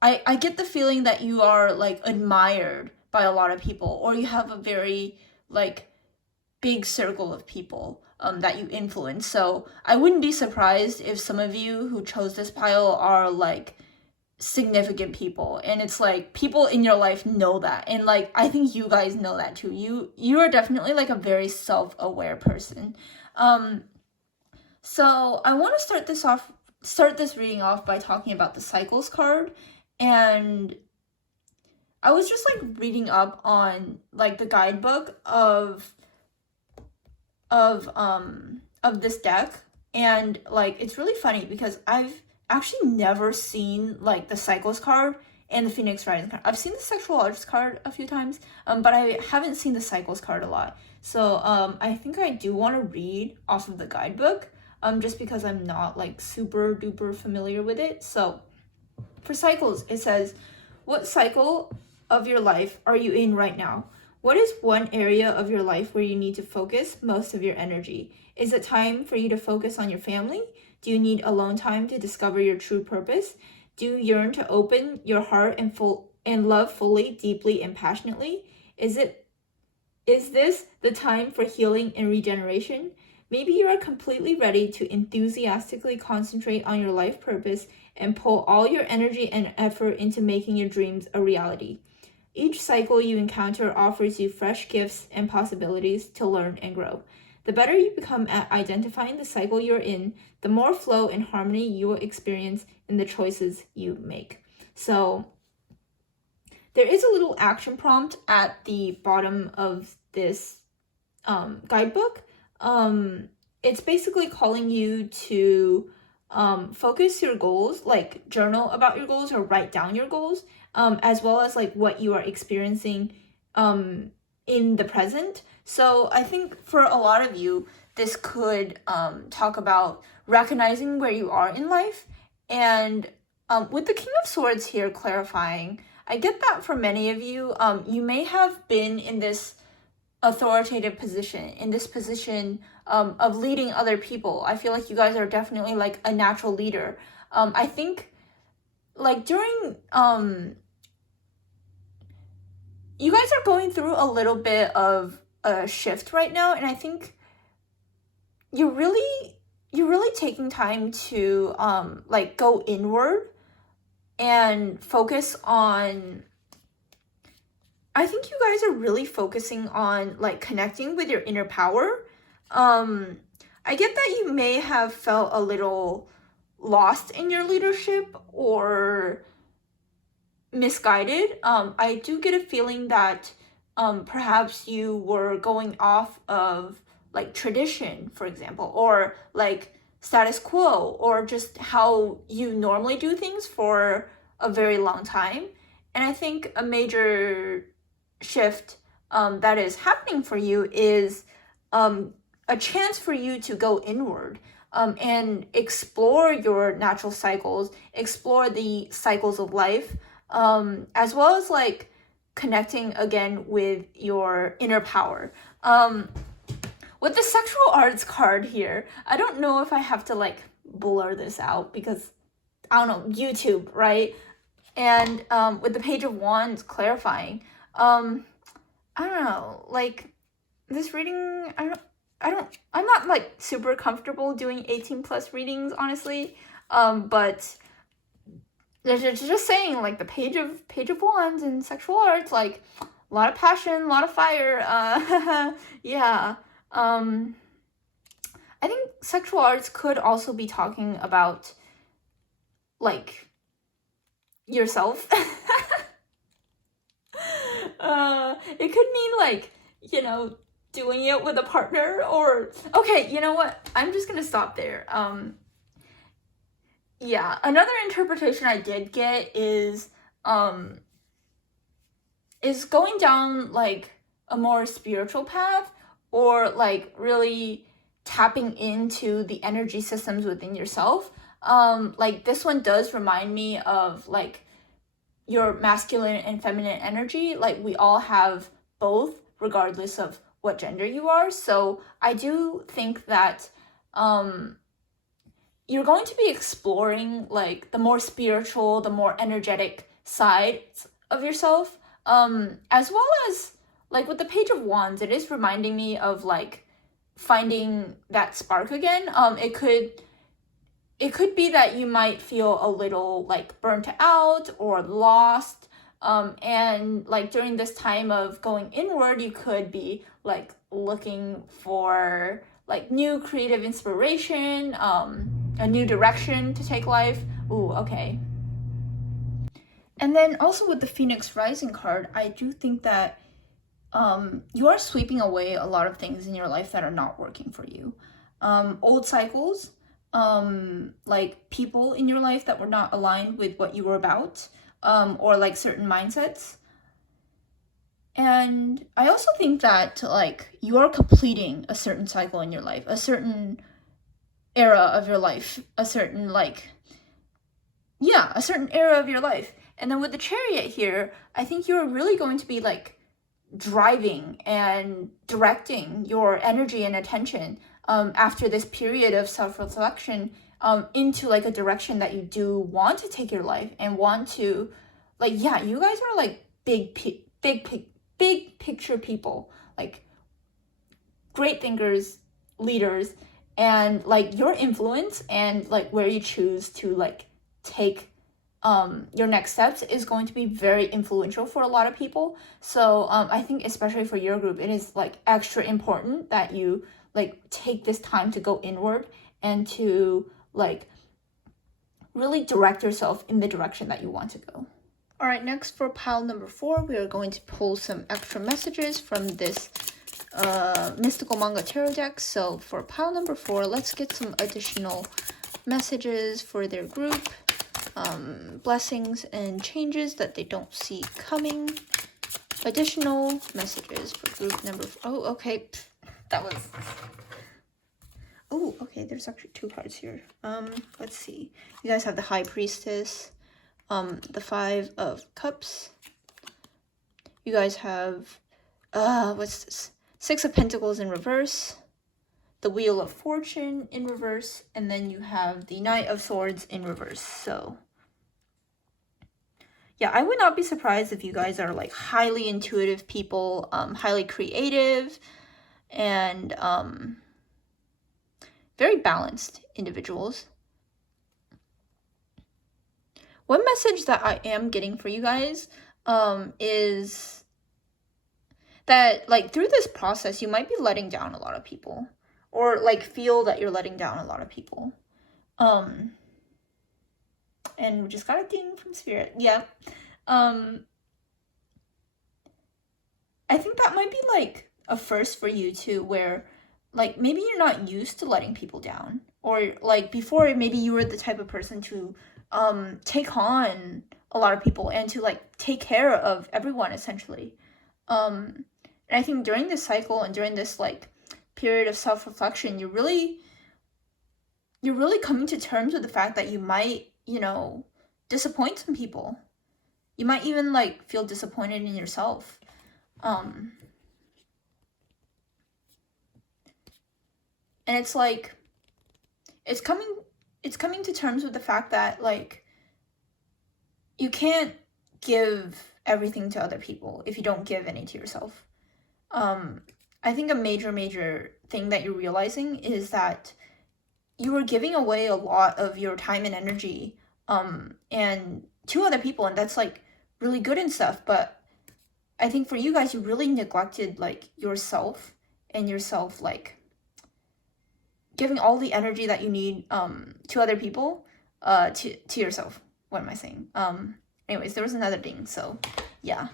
I get the feeling that you are like admired by a lot of people, or you have a very like big circle of people that you influence. So I wouldn't be surprised if some of you who chose this pile are like significant people, and it's like people in your life know that, and like I think you guys know that too. You are definitely like a very self-aware person. So I want to start this reading off by talking about the Cycles card. And I was just like reading up on like the guidebook of this deck, and like it's really funny because I've actually never seen like the Cycles card and the Phoenix Rising card. I've seen the Sexual Arts card a few times, but I haven't seen the Cycles card a lot. So I think I do want to read off of the guidebook, just because I'm not like super duper familiar with it. So for Cycles, it says, what cycle of your life are you in right now? What is one area of your life where you need to focus most of your energy? Is it time for you to focus on your family? Do you need alone time to discover your true purpose? Do you yearn to open your heart and love fully, deeply, and passionately? Is this the time for healing and regeneration? Maybe you are completely ready to enthusiastically concentrate on your life purpose and pull all your energy and effort into making your dreams a reality. Each cycle you encounter offers you fresh gifts and possibilities to learn and grow. The better you become at identifying the cycle you're in, the more flow and harmony you will experience in the choices you make. So there is a little action prompt at the bottom of this guidebook. It's basically calling you to focus your goals, like journal about your goals or write down your goals, as well as like what you are experiencing in the present. So I think for a lot of you, this could talk about recognizing where you are in life. And with the King of Swords here clarifying, I get that for many of you, you may have been in this authoritative position, in this position of leading other people. I feel like you guys are definitely like a natural leader. I think like during you guys are going through a little bit of a shift right now, and I think you're really taking time to like go inward and focus on, I think you guys are really focusing on like connecting with your inner power. I get that you may have felt a little lost in your leadership or misguided. I do get a feeling that perhaps you were going off of like tradition, for example, or like status quo, or just how you normally do things for a very long time. And I think a major shift that is happening for you is a chance for you to go inward and explore your natural cycles, explore the cycles of life, as well as like connecting again with your inner power. With the sexual arts card here, I don't know if I have to like blur this out because I don't know, YouTube, right? And with the Page of Wands clarifying, I don't know, like this reading, I'm not like super comfortable doing 18 plus readings, honestly. But they're just saying like the Page of Wands and sexual arts, like a lot of passion, a lot of fire. Yeah. I think sexual arts could also be talking about like yourself. It could mean like, you know, doing it with a partner, or okay, you know what? I'm just gonna stop there. Yeah, another interpretation I did get is going down like a more spiritual path, or like really tapping into the energy systems within yourself. Like this one does remind me of like your masculine and feminine energy. Like we all have both, regardless of what gender you are. So I do think that you're going to be exploring like the more spiritual, the more energetic sides of yourself, as well as like with the Page of Wands, it is reminding me of like finding that spark again. It could be that you might feel a little like burnt out or lost, and like during this time of going inward, you could be like looking for like new creative inspiration, a new direction to take life. Ooh, okay. And then also with the Phoenix Rising card, I do think that you are sweeping away a lot of things in your life that are not working for you. Old cycles, like people in your life that were not aligned with what you were about, or like certain mindsets. And I also think that like you are completing a certain cycle in your life, a certain era of your life, a certain era of your life. And then with the Chariot here, I think you're really going to be like driving and directing your energy and attention after this period of self-reflection into like a direction that you do want to take your life and want to, like, yeah, you guys are like big picture people, like great thinkers, leaders, and like your influence and like where you choose to like take your next steps is going to be very influential for a lot of people. So I think especially for your group, it is like extra important that you like take this time to go inward and to like really direct yourself in the direction that you want to go. All right, next for pile number 4, we are going to pull some extra messages from this mystical manga tarot deck. So for pile number 4, let's get some additional messages for their group. Blessings and changes that they don't see coming. Additional messages for group number 4. Oh, okay. That was... Oh, okay. There's actually 2 cards here. Let's see. You guys have the High Priestess, the 5 of Cups. You guys have, what's this? 6 of Pentacles in reverse. The Wheel of Fortune in reverse, and then you have the Knight of Swords in reverse. So yeah, I would not be surprised if you guys are like highly intuitive people, highly creative, and very balanced individuals. one message that I am getting for you guys is that, like, through this process, you might be letting down a lot of people, or like feel that you're letting down a lot of people. And we just got a ding from Spirit. Yeah. I think that might be like a first for you too, where like maybe you're not used to letting people down, or like before maybe you were the type of person to take on a lot of people and to like take care of everyone essentially. And I think during this cycle and during this like period of self-reflection, you're really coming to terms with the fact that you might, you know, disappoint some people. You might even like feel disappointed in yourself. And it's like it's coming to terms with the fact that like you can't give everything to other people if you don't give any to yourself. I think a major thing that you're realizing is that you are giving away a lot of your time and energy and to other people, and that's like really good and stuff, but I think for you guys, you really neglected like yourself and yourself, like giving all the energy that you need to other people to yourself. What am I saying? Anyways, there was another thing, so yeah.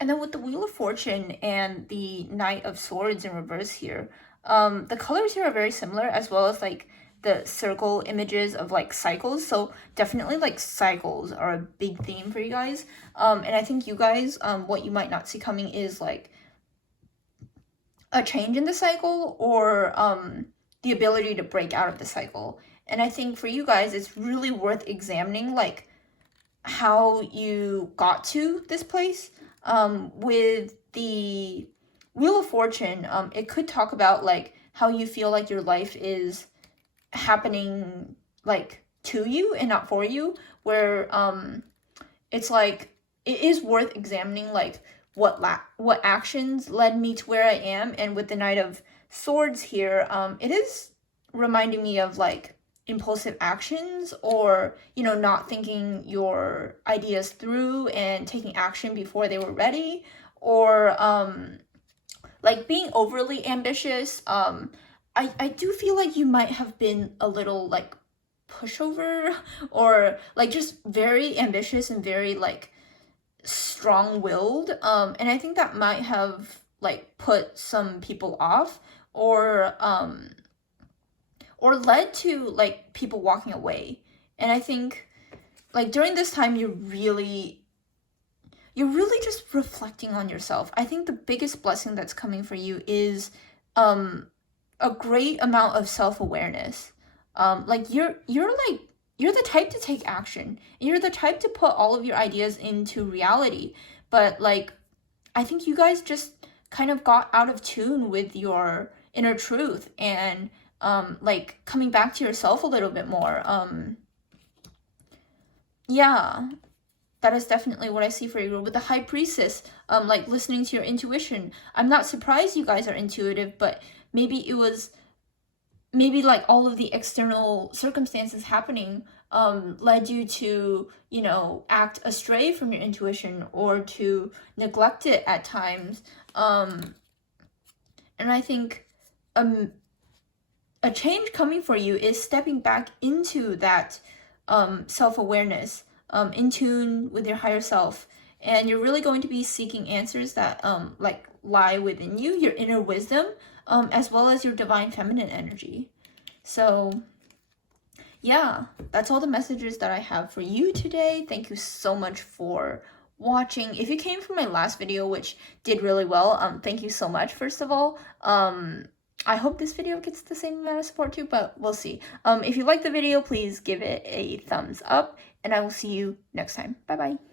And then with the Wheel of Fortune and the Knight of Swords in reverse here, the colors here are very similar, as well as like the circle images of like cycles. So definitely like cycles are a big theme for you guys. And I think you guys, what you might not see coming is like a change in the cycle, or the ability to break out of the cycle. And I think for you guys, it's really worth examining like how you got to this place. With the Wheel of Fortune, it could talk about like how you feel like your life is happening like to you and not for you, where it's like it is worth examining like what actions led me to where I am. And with the Knight of Swords here, it is reminding me of like impulsive actions, or you know, not thinking your ideas through and taking action before they were ready, or like being overly ambitious. I do feel like you might have been a little like pushover, or like just very ambitious and very like strong-willed, and I think that might have like put some people off, or led to like people walking away. And I think like during this time you're really just reflecting on yourself. I think the biggest blessing that's coming for you is a great amount of self-awareness. Like you're the type to take action. You're the type to put all of your ideas into reality. But like I think you guys just kind of got out of tune with your inner truth, and like coming back to yourself a little bit more. Yeah, that is definitely what I see for you. With the High Priestess, like listening to your intuition. I'm not surprised you guys are intuitive, but maybe like all of the external circumstances happening led you to, you know, act astray from your intuition, or to neglect it at times. And I think a change coming for you is stepping back into that self-awareness, in tune with your higher self, and you're really going to be seeking answers that like lie within you, your inner wisdom, as well as your divine feminine energy. So yeah, that's all the messages that I have for you today. Thank you so much for watching. If you came from my last video, which did really well, thank you so much, first of all. I hope this video gets the same amount of support too, but we'll see. If you like the video, please give it a thumbs up, and I will see you next time. Bye bye.